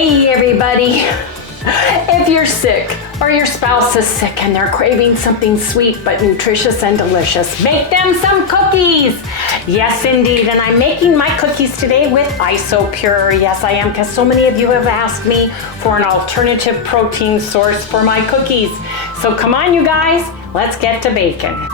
Hey everybody! If you're sick or your spouse is sick and they're craving something sweet but nutritious and delicious, make them some cookies! Yes indeed, and I'm making my cookies today with IsoPure. Yes I am, because so many of you have asked me for an alternative protein source for my cookies. So come on you guys, let's get to baking.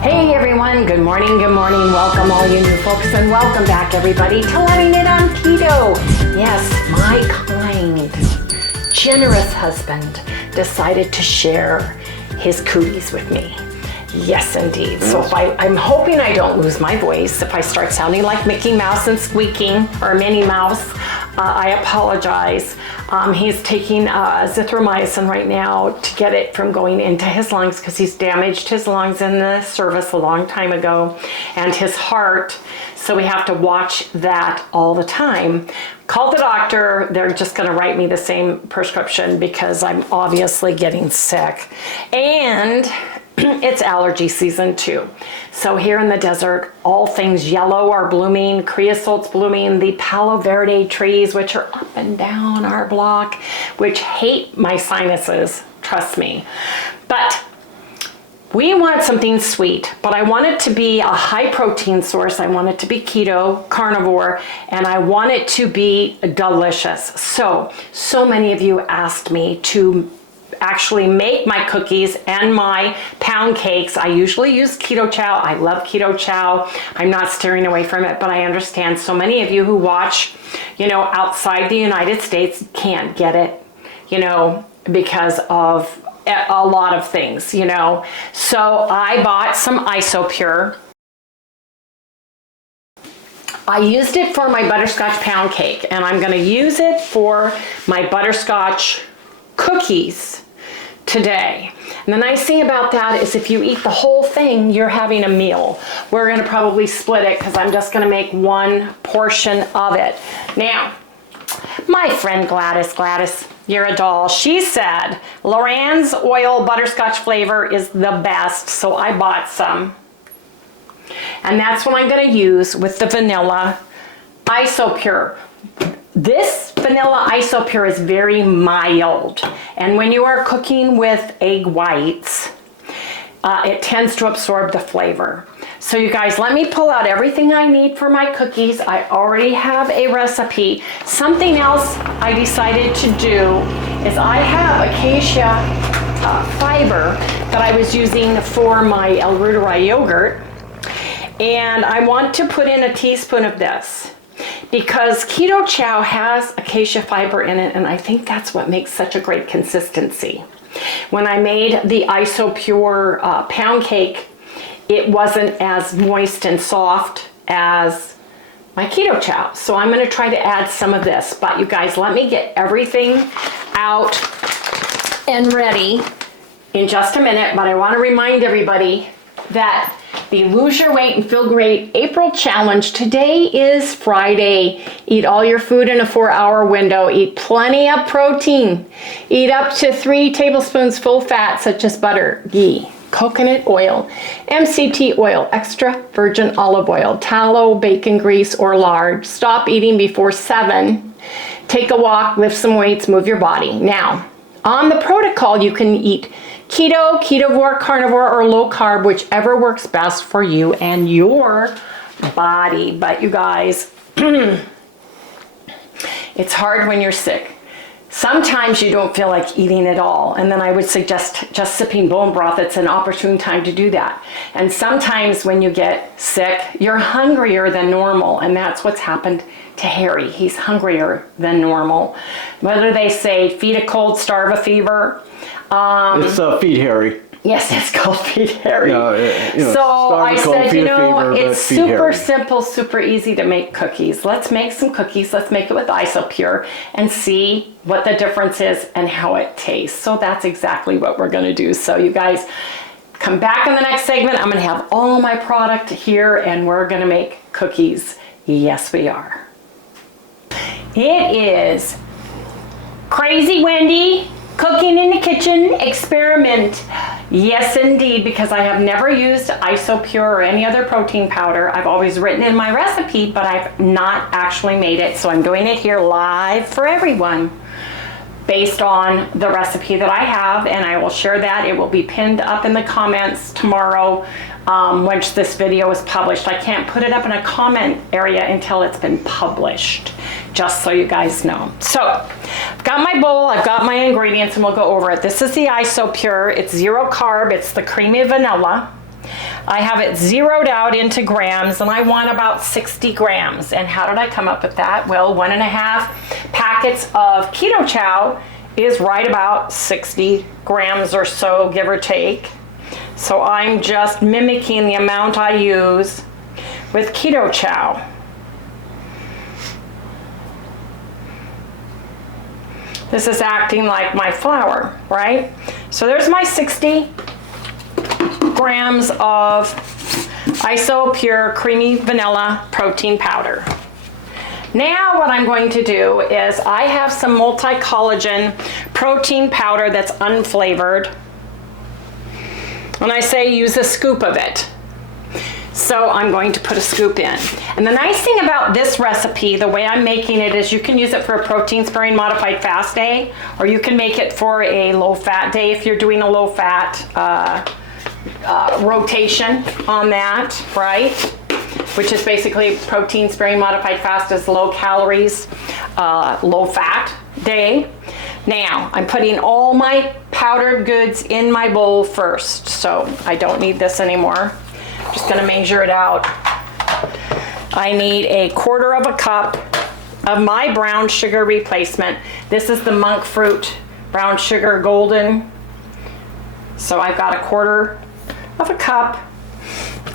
Hey everyone, good morning, welcome all you new folks, and welcome back everybody to Loving It on Keto. Yes, my kind, generous husband decided to share his cookies with me. Yes indeed. So if I'm hoping I don't lose my voice. If I start sounding like Mickey Mouse and squeaking, or Minnie Mouse, I apologize. He's taking azithromycin right now to get it from going into his lungs, because he's damaged his lungs in the service a long time ago, and his heart, so we have to watch that all the time. Call the doctor, they're just gonna write me the same prescription because I'm obviously getting sick. And it's allergy season too. So here in the desert, all things yellow are blooming, creosote's blooming, the Palo Verde trees, which are up and down our block, which hate my sinuses, trust me. But we want something sweet, but I want it to be a high protein source. I want it to be keto, carnivore, and I want it to be delicious. So many of you asked me to actually make my cookies and my pound cakes. I usually use Keto CHOW. I love Keto CHOW. I'm not steering away from it, but I understand so many of you who watch, outside the United States can't get it, because of a lot of things, So I bought some IsoPure. I used it for my butterscotch pound cake, and I'm going to use it for my butterscotch cookies today. And the nice thing about that is if you eat the whole thing, you're having a meal. We're going to probably split it because I'm just going to make one portion of it. Now, my friend Gladys, you're a doll. She said Loran's oil butterscotch flavor is the best, so I bought some. And that's what I'm going to use with the vanilla IsoPure. This vanilla IsoPure is very mild, and when you are cooking with egg whites, it tends to absorb the flavor. So you guys, let me pull out everything I need for my cookies. I already have a recipe. Something else I decided to do is I have acacia fiber that I was using for my El Ruderai yogurt, and I want to put in a teaspoon of this, because Keto CHOW has acacia fiber in it, and I think that's what makes such a great consistency. When I made the IsoPure pound cake, it wasn't as moist and soft as my Keto CHOW. So I'm going to try to add some of this. But you guys, let me get everything out and ready in just a minute. But I want to remind everybody that the Lose Your Weight and Feel Great April Challenge, today is Friday. Eat all your food in a 4-hour window. Eat plenty of protein. Eat up to 3 tablespoons full fat, such as butter, ghee, coconut oil, MCT oil, extra virgin olive oil, tallow, bacon grease, or lard. Stop eating before 7. Take a walk, lift some weights, move your body. Now, on the protocol, you can eat keto, ketovore, carnivore, or low carb, whichever works best for you and your body. But you guys, it's hard when you're sick. Sometimes you don't feel like eating at all, and then I would suggest just sipping bone broth. It's an opportune time to do that. And sometimes when you get sick, you're hungrier than normal, and that's what's happened to Harry. He's hungrier than normal. Whether they say feed a cold, starve a fever. It's feed Harry. Yes, it's called Feed Harry. No, so I said, fever, it's super simple, super easy to make cookies. Let's make some cookies. Let's make it with IsoPure and see what the difference is and how it tastes. So that's exactly what we're going to do. So you guys, come back in the next segment. I'm going to have all my product here, and we're going to make cookies. Yes, we are. It is Crazy Wendy Cooking in the kitchen experiment. Yes, indeed, because I have never used IsoPure or any other protein powder. I've always written in my recipe, but I've not actually made it. So I'm doing it here live for everyone based on the recipe that I have, and I will share that. It will be pinned up in the comments tomorrow once this video is published. I can't put it up in a comment area until it's been published, just so you guys know. So I've got my bowl, I've got my ingredients, and we'll go over it. This is the IsoPure. It's 0 carb. It's the creamy vanilla. I have it zeroed out into grams, and I want about 60 grams. And how did I come up with that? Well, 1.5 packets of Keto CHOW is right about 60 grams or so, give or take. So I'm just mimicking the amount I use with Keto CHOW. This is acting like my flour, right? So there's my 60 grams of IsoPure creamy vanilla protein powder. Now what I'm going to do is I have some multi-collagen protein powder that's unflavored. When I say use a scoop of it. So I'm going to put a scoop in. And the nice thing about this recipe, the way I'm making it, is you can use it for a protein sparing modified fast day, or you can make it for a low fat day if you're doing a low fat rotation on that, right? Which is basically protein sparing modified fast is low calories, low fat day. Now I'm putting all my powdered goods in my bowl first, so I don't need this anymore. I'm just gonna measure it out. I need 1/4 cup of my brown sugar replacement. This is the monk fruit brown sugar golden. So I've got 1/4 cup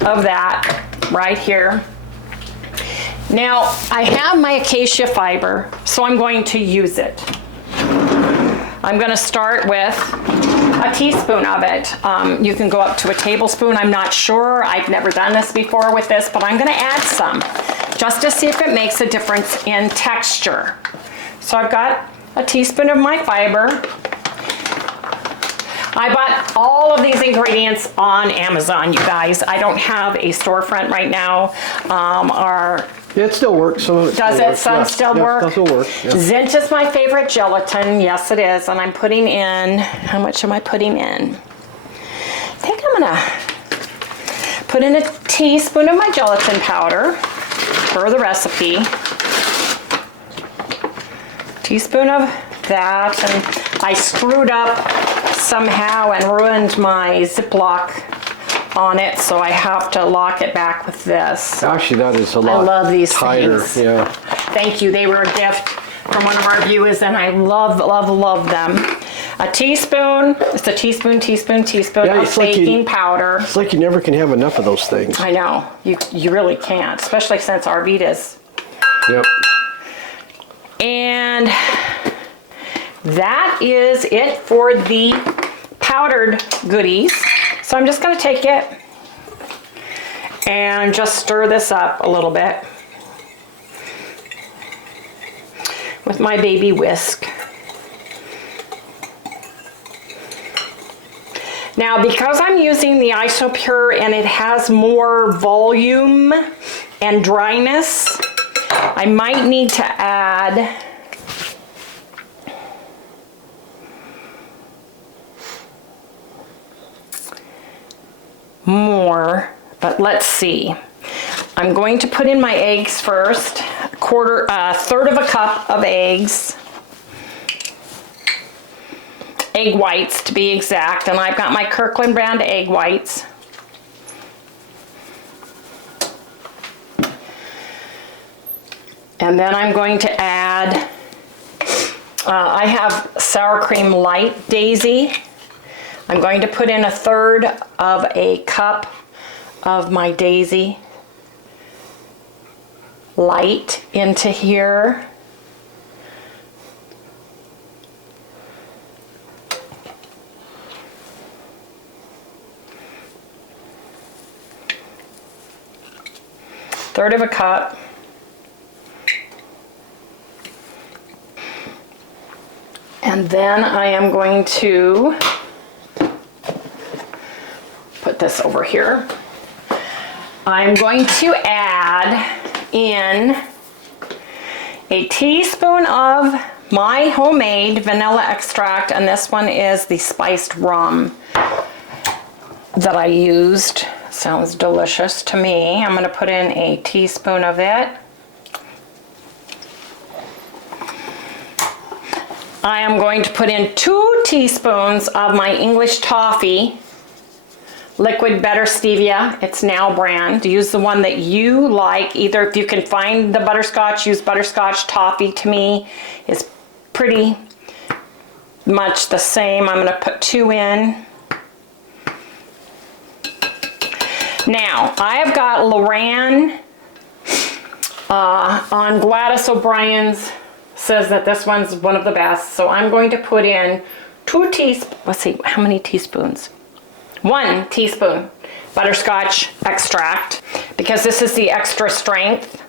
of that right here. Now I have my acacia fiber, so I'm going to use it. I'm going to start with a teaspoon of it. You can go up to a tablespoon. I'm not sure. I've never done this before with this, but I'm going to add some just to see if it makes a difference in texture. So I've got a teaspoon of my fiber. I bought all of these ingredients on Amazon, you guys. I don't have a storefront right now. Yeah, it still works. So does it? Some still work? It still work. Yeah. Zinc is my favorite gelatin. Yes, it is. And I'm putting in, how much am I putting in? I think I'm gonna put in a teaspoon of my gelatin powder for the recipe. Teaspoon of that, and I screwed up somehow and ruined my Ziploc on it, so I have to lock it back with this. Actually, that is a lot. I love these tighter. things. Yeah. Thank you. They were a gift from one of our viewers, and I love, love, love them. A teaspoon. It's a teaspoon of baking powder. It's like you never can have enough of those things. I know. You really can't, especially since Arvida's. Yep. And that is it for the powdered goodies. So I'm just going to take it and just stir this up a little bit with my baby whisk. Now, because I'm using the IsoPure and it has more volume and dryness, I might need to add more, but let's see. I'm going to put in my eggs first. A third of a cup of eggs. Egg whites to be exact, and I've got my Kirkland brand egg whites. And then I'm going to add, I have sour cream light Daisy. I'm going to put in a third of a cup of my Daisy light into here. Third of a cup. And then I am going to put this over here. I'm going to add in a teaspoon of my homemade vanilla extract, and this one is the spiced rum that I used. Sounds delicious to me. I'm going to put in a teaspoon of it. I am going to put in 2 teaspoons of my English toffee liquid better stevia. It's Now brand. Use the one that you like. Either if you can find the butterscotch, use butterscotch. Toffee to me is pretty much the same. I'm going to put 2 in. Now, I have got Loran on Gladys O'Brien's, says that this one's one of the best. So I'm going to put in 2 teaspoons, let's see, how many teaspoons? 1 teaspoon butterscotch extract, because this is the extra strength.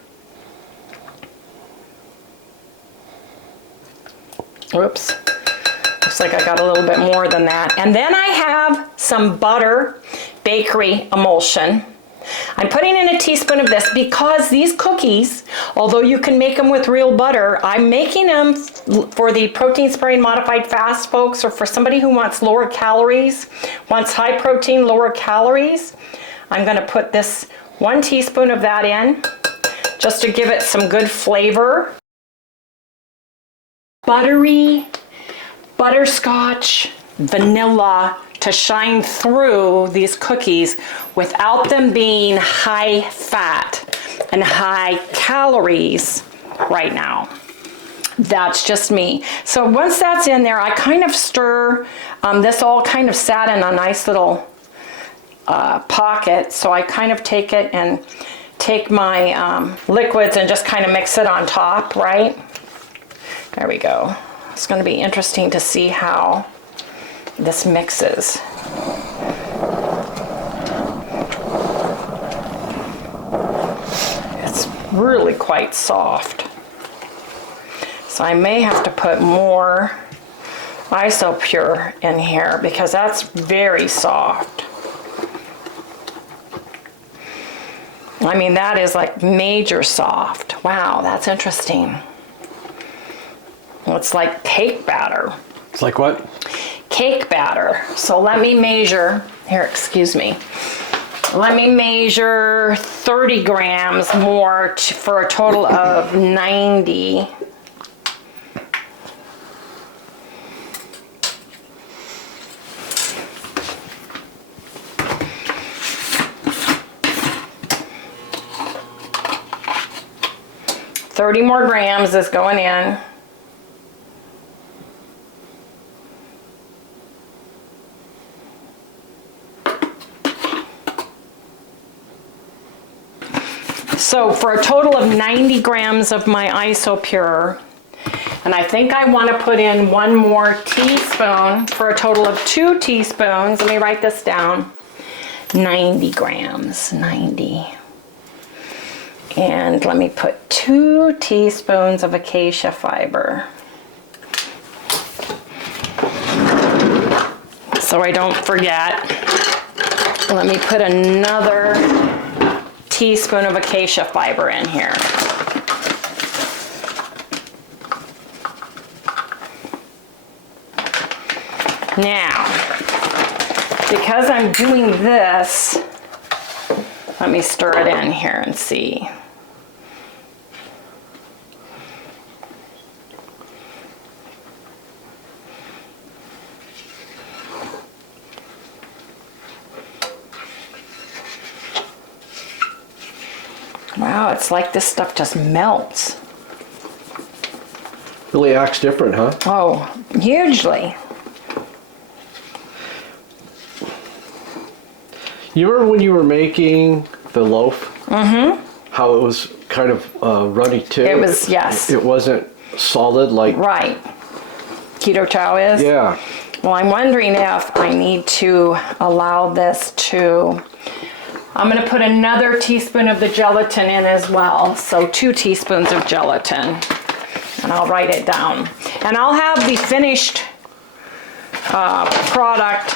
Oops, looks like I got a little bit more than that. And then I have some butter bakery emulsion. I'm putting in a teaspoon of this because these cookies, although you can make them with real butter, I'm making them for the protein sparing modified fast folks, or for somebody who wants lower calories, wants high protein, lower calories. I'm going to put this 1 teaspoon of that in just to give it some good flavor. Buttery butterscotch vanilla to shine through these cookies without them being high fat and high calories right now. That's just me. So once that's in there, I kind of stir. This all kind of sat in a nice little pocket, so I kind of take it and take my liquids and just kind of mix it on top, right? There we go. It's going to be interesting to see how this mixes. It's really quite soft. So I may have to put more Isopure in here because that's very soft. I mean, that is like major soft. Wow, that's interesting. Well, it's like cake batter. It's like what? Cake batter. So let me measure, here, excuse me. Let me measure 30 grams more for a total of 90. $30 more grams is going in. So for a total of 90 grams of my Isopure, and I think I want to put in 1 more teaspoon for a total of 2 teaspoons. Let me write this down. 90 grams, 90. And let me put 2 teaspoons of acacia fiber. So I don't forget. Let me put another teaspoon of acacia fiber in here. Now, because I'm doing this, let me stir it in here and see. Wow, it's like this stuff just melts. Really acts different, huh? Oh, hugely. You remember when you were making the loaf? Mm-hmm. How it was kind of runny too? It was, yes. It wasn't solid like... Right. Keto CHOW is? Yeah. Well, I'm wondering if I need to allow this to... I'm going to put another teaspoon of the gelatin in as well. So 2 teaspoons of gelatin. and I'll write it down. And I'll have the finished product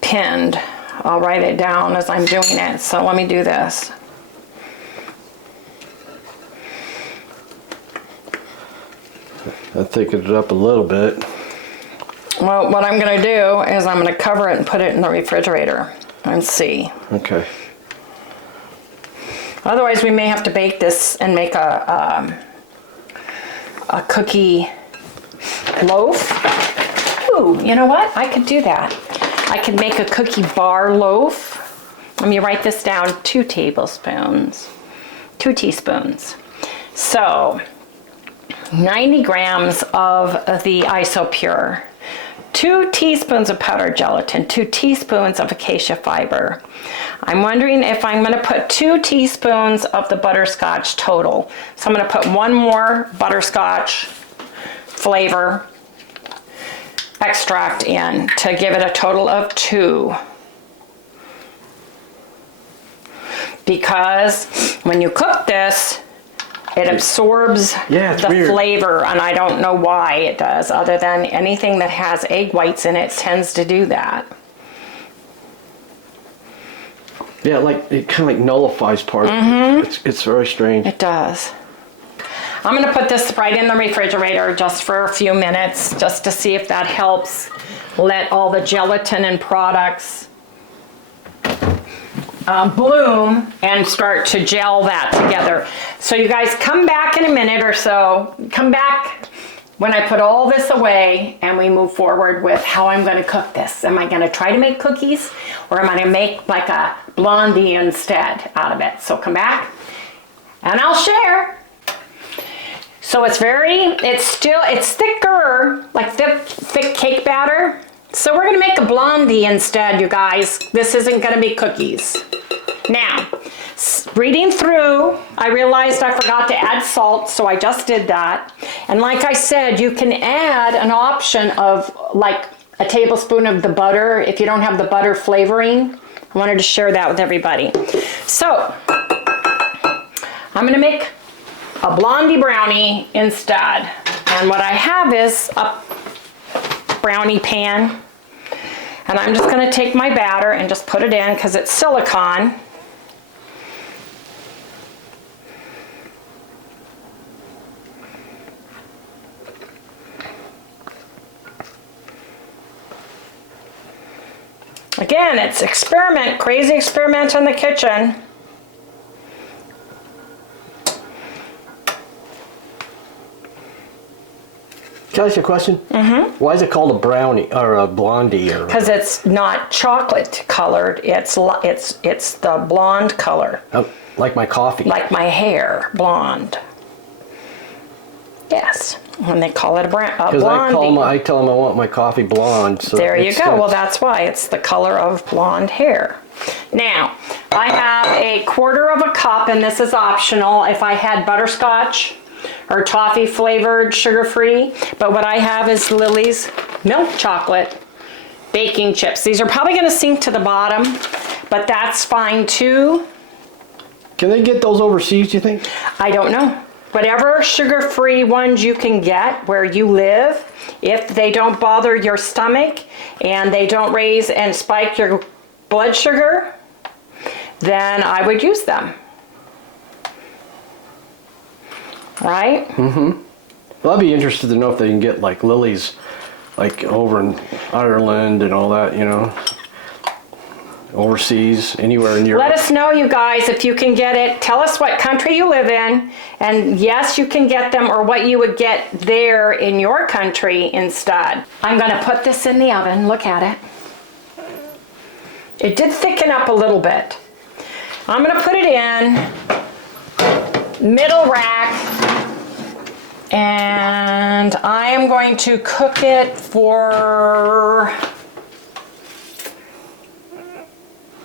pinned. I'll write it down as I'm doing it. So let me do this. I thickened it up a little bit. Well, what I'm going to do is I'm going to cover it and put it in the refrigerator and see. Okay. Otherwise, we may have to bake this and make a cookie loaf. Ooh, you know what? I could do that. I could make a cookie bar loaf. Let me write this down. 2 tablespoons. 2 teaspoons. So, 90 grams of the Isopure. 2 teaspoons of powdered gelatin, 2 teaspoons of acacia fiber. I'm wondering if I'm going to put 2 teaspoons of the butterscotch total. So I'm going to put 1 more butterscotch flavor extract in to give it a total of 2. Because when you cook this, it absorbs the weird flavor, and I don't know why it does, other than anything that has egg whites in it tends to do that. Yeah, like it kind of like nullifies part of it. It's very strange. It does. I'm going to put this right in the refrigerator just for a few minutes, just to see if that helps let all the gelatin and products bloom and start to gel that together. So you guys come back in a minute or so. Come back when I put all this away and we move forward with how I'm going to cook this. Am I going to try to make cookies, or am I going to make like a blondie instead out of it? So come back and I'll share. So it's thicker, like thick cake batter. So we're gonna make a blondie instead, you guys. This isn't gonna be cookies. Now, reading through, I realized I forgot to add salt, so I just did that. And like I said, you can add an option of like a tablespoon of the butter if you don't have the butter flavoring. I wanted to share that with everybody. So, I'm gonna make a blondie brownie instead. And what I have is a brownie pan. And I'm just gonna take my batter and just put it in because it's silicone. Again, it's experiment, crazy experiment in the kitchen. Can I ask you a question? Why is it called a brownie or a blondie? Because it's not chocolate colored. It's the blonde color. Oh, like my coffee. Like my hair, blonde. Yes, when they call it a blondie. Because I tell them I want my coffee blonde. So there you go. Well, that's why it's the color of blonde hair. Now, I have a 1/4 cup, and this is optional if I had butterscotch or toffee flavored sugar-free, but what I have is Lily's milk chocolate baking chips. These are probably going to sink to the bottom, but that's fine too. Can they get those overseas, do you think? I don't know. Whatever sugar-free ones you can get where you live, if they don't bother your stomach and they don't raise and spike your blood sugar, then I would use them. Right? Well, I'd be interested to know if they can get like Lily's, like over in Ireland and all that, you know, overseas, anywhere in Europe. Let us know, you guys, if you can get it. Tell us what country you live in, and yes, you can get them, or what you would get there in your country instead. I'm going to put this in the oven. Look at it. It did thicken up a little bit. I'm going to put it in middle rack, and I am going to cook it for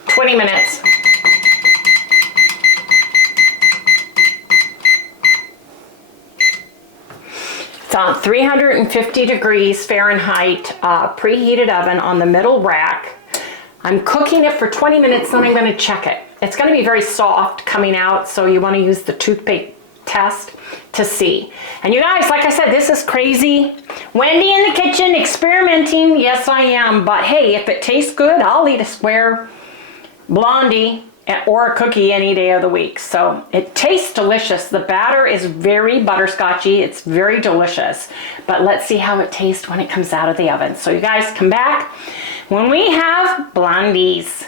20 minutes. It's on 350 degrees Fahrenheit preheated oven on the middle rack. I'm cooking it for 20 minutes, then I'm gonna check it. It's gonna be very soft coming out, so you wanna use the toothpick test to see. And you guys, like I said, this is crazy. Wendy in the kitchen experimenting. Yes, I am. But hey, if it tastes good, I'll eat a square blondie or a cookie any day of the week. So it tastes delicious. The batter is very butterscotchy. It's very delicious. But let's see how it tastes when it comes out of the oven. So you guys come back when we have blondies.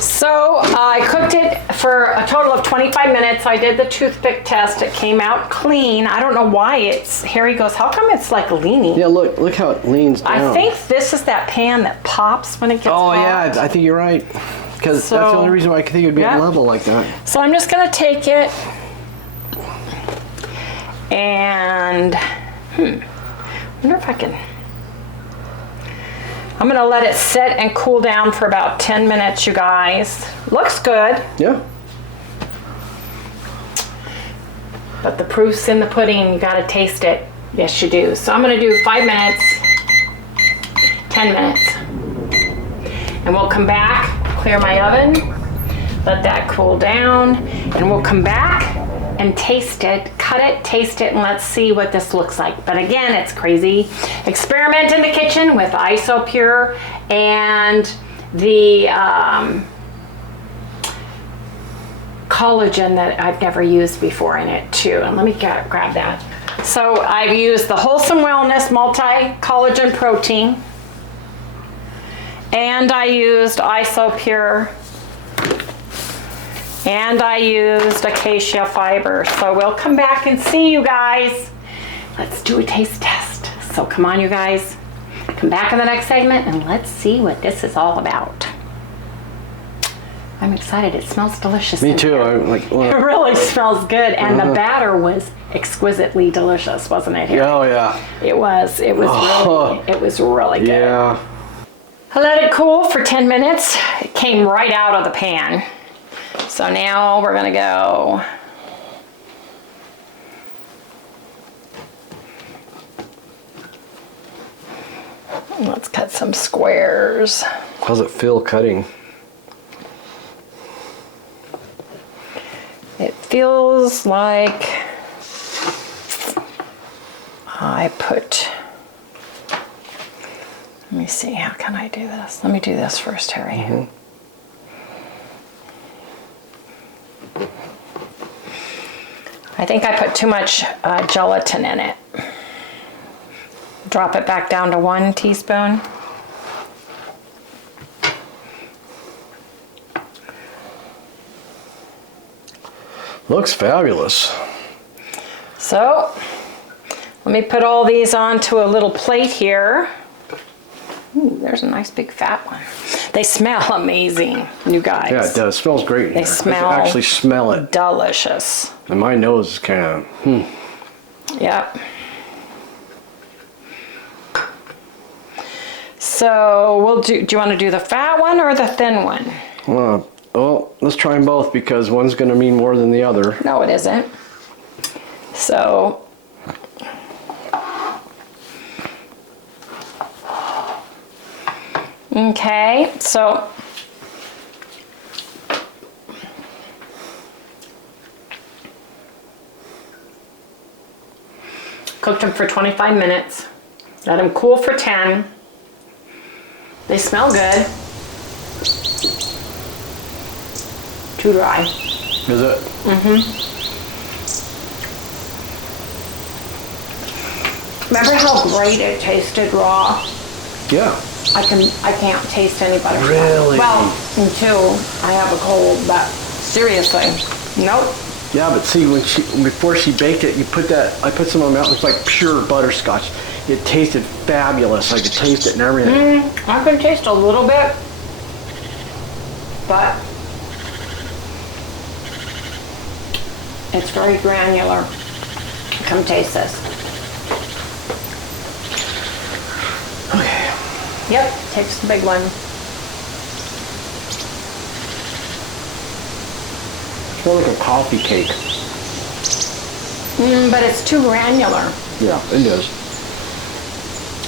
So I cooked it for a total of 25 minutes. I did the toothpick test. It came out clean. I don't know why it's, Harry goes, how come it's like leaning? Yeah, look how it leans down. I think this is that pan that pops when it gets hot. Yeah, I think you're right. Because that's the only reason why I could think it'd be at level like that. So I'm just gonna take it and, wonder if I can, I'm gonna let it sit and cool down for about 10 minutes, you guys. Looks good. Yeah. But the proof's in the pudding, you gotta taste it. Yes, you do. So I'm gonna do 5 minutes, 10 minutes. And we'll come back, clear my oven, let that cool down, and we'll come back and taste it, cut it, taste it, and let's see what this looks like. But again, it's crazy. Experiment in the kitchen with Isopure and the collagen that I've never used before in it too. And let me grab that. So I've used the Wholesome Wellness Multi-Collagen Protein, and I used Isopure, and I used acacia fiber. So we'll come back and see you guys. Let's do a taste test. So come on, you guys. Come back in the next segment and let's see what this is all about. I'm excited. It smells delicious. Me too. It really smells good. And the batter was exquisitely delicious, wasn't it? Harry? Oh yeah. It was really good. Yeah. I let it cool for 10 minutes. It came right out of the pan. So now we're gonna go let's cut some squares. How's it feel cutting? It feels like let me see, how can I do this? Let me do this first, Harry. I think I put too much gelatin in it. Drop it back down to 1 teaspoon. Looks fabulous. So, let me put all these onto a little plate here. Ooh, there's a nice big fat one. They smell amazing, you guys. Yeah, it does. It smells great. They smell I can actually smell it. Delicious. And my nose is kind of, Yep. So we'll do you want to do the fat one or the thin one? Well, let's try them both because one's going to mean more than the other. No, it isn't. So okay, so cooked them for 25 minutes. Let them cool for 10. They smell good. Too dry. Is it? Remember how great it tasted raw? Yeah. I can't taste any butterscotch. Really? Well, until I have a cold, but seriously, nope. Yeah, but see, before she baked it, I put some on my mouth. It was like pure butterscotch. It tasted fabulous. I could taste it and everything. I can taste a little bit, but it's very granular. Come taste this. Okay. Yep, takes the big one. It's more like a coffee cake. But it's too granular. Yeah, it is.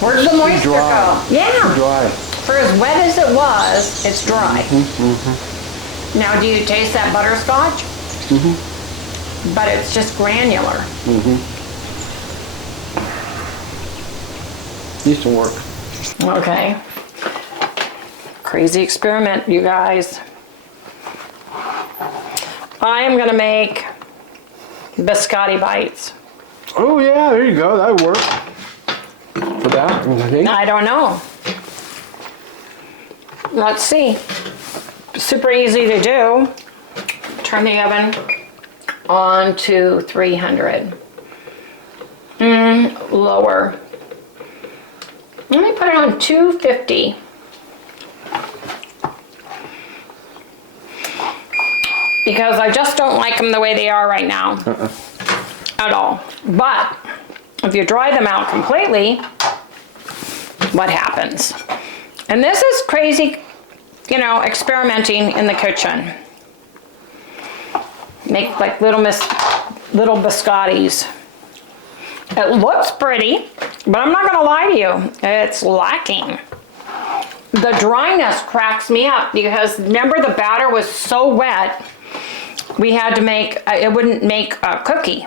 Where's the moisture dry. go? Yeah. Dry. For as wet as it was, it's dry. Now, do you taste that butterscotch? But it's just granular. Needs to work. Okay. Crazy experiment, you guys. I am gonna make biscotti bites. Oh yeah, there you go. That would work. For that, I think. I don't know. Let's see. Super easy to do. Turn the oven on to 300. Lower. Let me put it on 250. Because I just don't like them the way they are right now. At all. But if you dry them out completely, what happens? And this is crazy, you know, experimenting in the kitchen. Make like little biscottis. It looks pretty, but I'm not gonna lie to you, it's lacking. The dryness cracks me up because remember the batter was so wet, we had to make, it wouldn't make a cookie.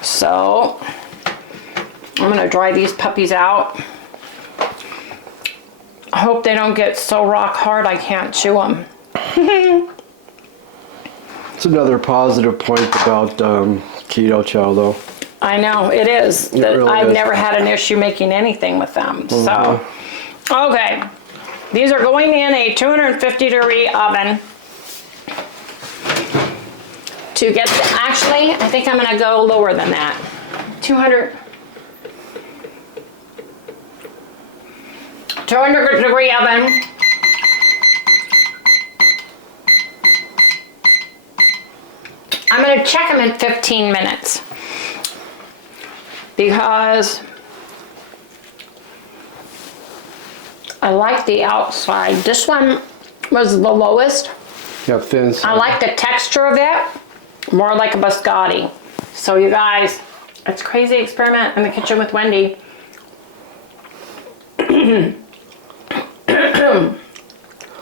So, I'm gonna dry these puppies out. I hope they don't get so rock hard I can't chew them. It's another positive point about keto chow, though. I know, it is. It really I've is. never had an issue making anything with them. So, okay. These are going in a 250-degree oven to get the, actually, I think I'm gonna go lower than that. 200-degree oven. I'm gonna check them in 15 minutes because I like the outside. This one was the lowest. Yeah, thin. I like the texture of it, more like a biscotti. So you guys, it's crazy experiment in the kitchen with Wendy.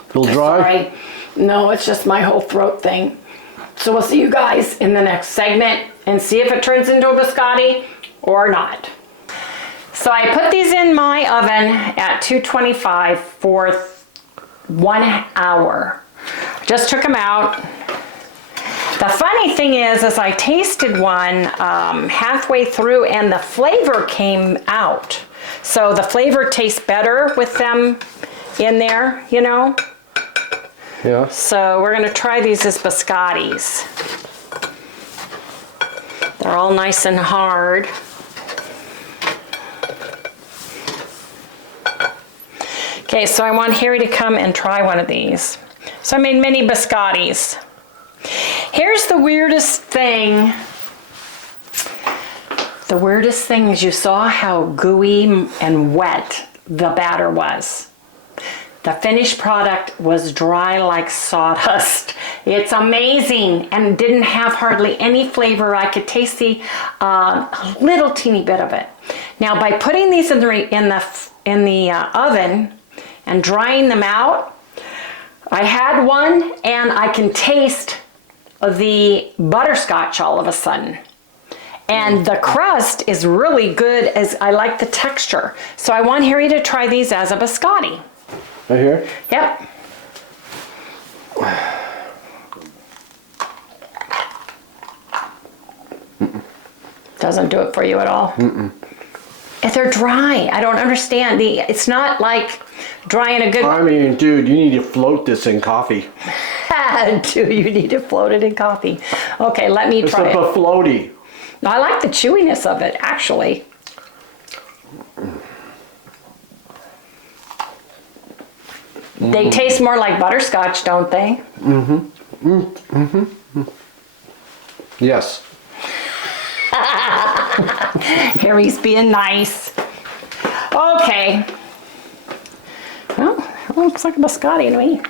Feel dry? Sorry. No, it's just my whole throat thing. So we'll see you guys in the next segment and see if it turns into a biscotti or not. So I put these in my oven at 225 for 1 hour. Just took them out. The funny thing is I tasted one halfway through and the flavor came out. So the flavor tastes better with them in there, you know? Yeah. So we're gonna try these as biscottis. They're all nice and hard. Okay, so I want Harry to come and try one of these. So I made mini biscottis. Here's the weirdest thing. The weirdest thing is you saw how gooey and wet the batter was. The finished product was dry like sawdust. It's amazing and didn't have hardly any flavor. I could taste the little teeny bit of it. Now by putting these in the oven and drying them out, I had one and I can taste the butterscotch all of a sudden. And the crust is really good, as I like the texture. So I want Harry to try these as a biscotti. Right here? Yep. Doesn't do it for you at all. If they're dry, I don't understand. It's not like dry in a good. I mean, dude, you need to float this in coffee. Do you need to float it in coffee? Okay, let me It's try like it. a floaty. I like the chewiness of it, actually. They taste more like butterscotch, don't they? Yes. Harry's being nice. Okay. Well, it looks like a biscotti to me.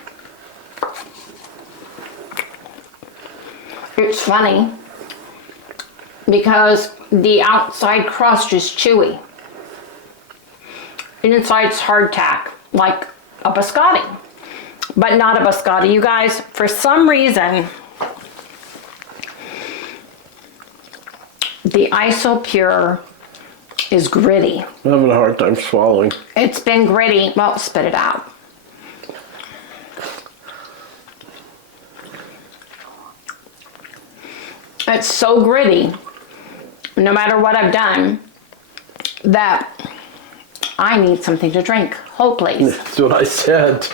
It's funny. because the outside crust is chewy. Inside's hardtack, like a biscotti, but not a biscotti. You guys, for some reason, the Isopure is gritty. I'm having a hard time swallowing. It's been gritty. Well, spit it out. It's so gritty, no matter what I've done, that I need something to drink. Hold, please. That's what I said.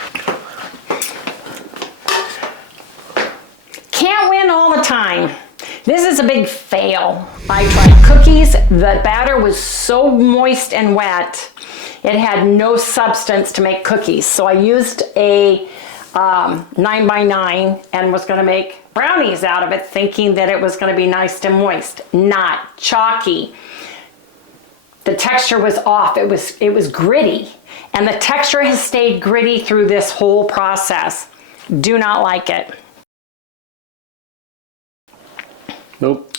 Can't win all the time. This is a big fail. I tried cookies. The batter was so moist and wet, it had no substance to make cookies. So I used a 9x9 and was going to make brownies out of it, thinking that it was going to be nice and moist. Not chalky. The texture was off. It was gritty, and the texture has stayed gritty through this whole process. Do not like it. Nope.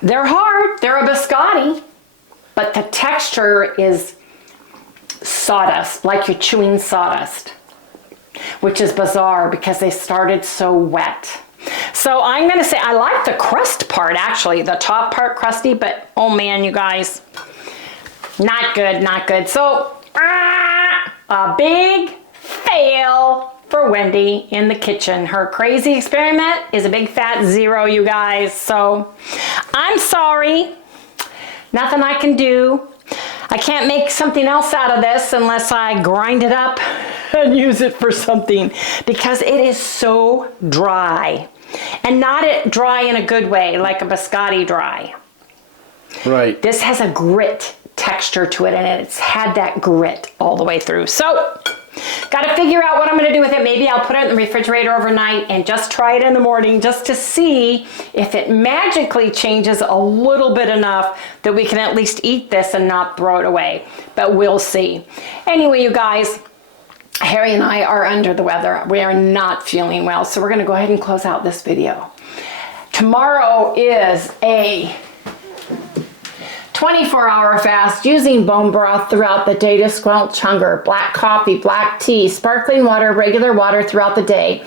They're hard. They're a biscotti, but the texture is sawdust, like you're chewing sawdust, which is bizarre because they started so wet. So I'm going to say I like the crust part, actually, the top part crusty, but oh man, you guys, not good, not good. So a big fail for Wendy in the kitchen. Her crazy experiment is a big fat 0, you guys. So I'm sorry, nothing I can do. I can't make something else out of this unless I grind it up and use it for something, because it is so dry, and not dry in a good way, like a biscotti dry. Right. This has a grit texture to it, and it's had that grit all the way through. So got to figure out what I'm going to do with it. Maybe I'll put it in the refrigerator overnight and just try it in the morning, just to see if it magically changes a little bit enough that we can at least eat this and not throw it away. But we'll see. Anyway, you guys, Harry and I are under the weather. We are not feeling well, so we're going to go ahead and close out this video. Tomorrow is a 24-hour fast using bone broth throughout the day to squelch hunger. Black coffee, black tea, sparkling water, regular water throughout the day.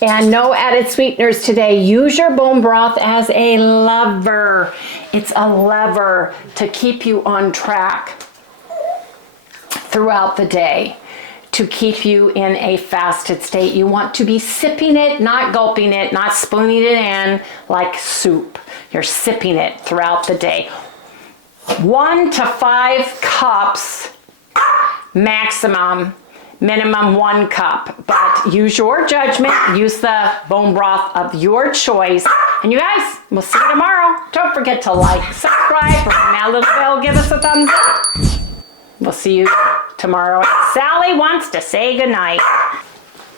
And no added sweeteners today. Use your bone broth as a lever. It's a lever to keep you on track throughout the day, to keep you in a fasted state. You want to be sipping it, not gulping it, not spooning it in like soup. You're sipping it throughout the day. 1 to 5 cups maximum, minimum 1 cup, but use your judgment, use the bone broth of your choice. And you guys, we'll see you tomorrow. Don't forget to like, subscribe, ring that little bell, give us a thumbs up. We'll see you tomorrow. Sally wants to say goodnight.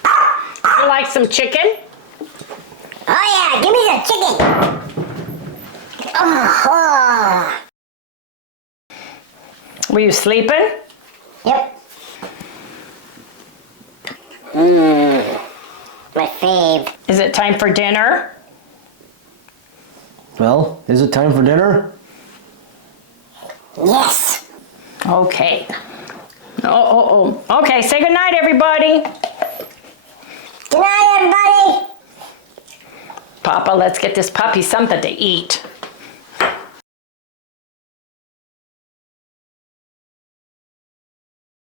Would you like some chicken? Oh yeah, give me some chicken. Oh. Were you sleeping? Yep. My fave. Is it time for dinner? Well, is it time for dinner? Yes. Okay. Oh. Okay, say goodnight, everybody. Good night, everybody. Papa, let's get this puppy something to eat.